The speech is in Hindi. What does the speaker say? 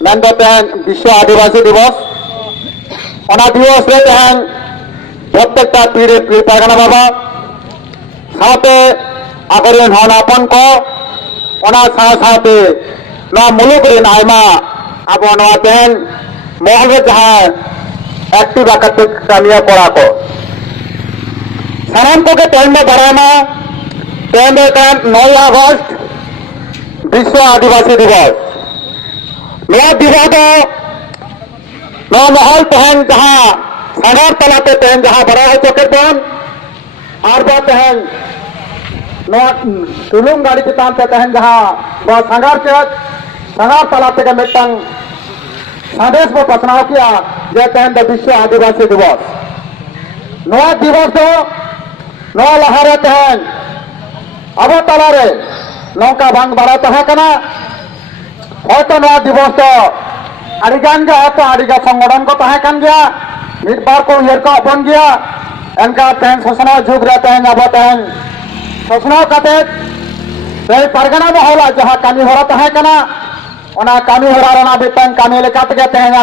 मेनदो तेहन विश्व आदिवासी दिवस दिवस रे तेहन प्रत्येकटा पीढ़ी पीढ़ी परगना बाबा साथे आगरेन हन आपन को साथे मुलुक रेन आयमा अब तेहन महल जहाँ एक्टिव आकते कामिया कोड़ा को सामान को के तेहन में बढ़ाना तेहन 9 अगस्त विश्व आदिवासी दिवस नया दिवस नौ महल तेहन जहाँ सागर तलाते तेहन जहाँ बड़ा हो चुके और वह तेहन टुलुंग गाड़ी चितान पे तेहन जहाँ वह सागर तलाते के मिट्टंग संदेश में पसनाव किया जे तेहन विश्व आदिवासी दिवस नया दिवस नया लहारे तेहन अब तलारे नौका भांग बड़ा तहा कना होतो नया दिवस आदिगान के होतो आदिगा संगठन को तहा कन गया मिटबार को उयर को अपन गया इनका तेहन शोषण झुक रहे तेहन अब तेहन शोषण कते परगना में होला जहाँ कमी हो रहा तहा कना कामी हो रहा बेतन कामी लेकर तेहन